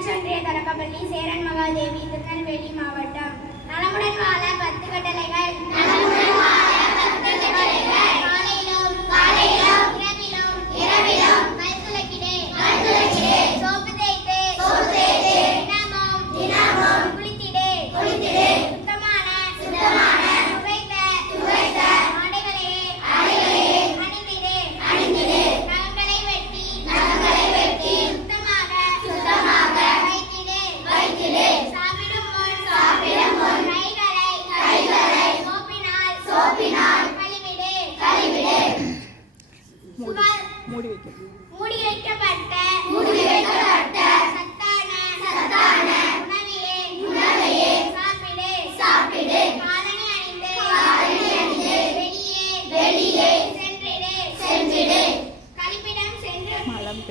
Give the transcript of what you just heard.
ஊராட்சி ஒன்றிய தொடக்கப்பள்ளி சேரன் மகாதேவி, திருநெல்வேலி மாவட்டம். நலமுடன் வாழ 10 கட்டளைகள். காலையிலும் இரவிலும் கை துலக்கிடு, சோப்பு தேய்த்து தினமும் குளித்திடு, சுத்தமான துவைத்த ஆடைகளையே அணிந்திடு, நகங்களை வெட்டி சுத்தமாக வைத்திடு, சாப்பிடும் முன் கைகளை சோப்பினால் கழுவிடு. மூடி வைக்கப்பட்ட சத்தான உணவையே சாப்பிடு. காலணி அணிந்து வெளியே சென்றிடு. கழிப்பிடம் சென்று மலம்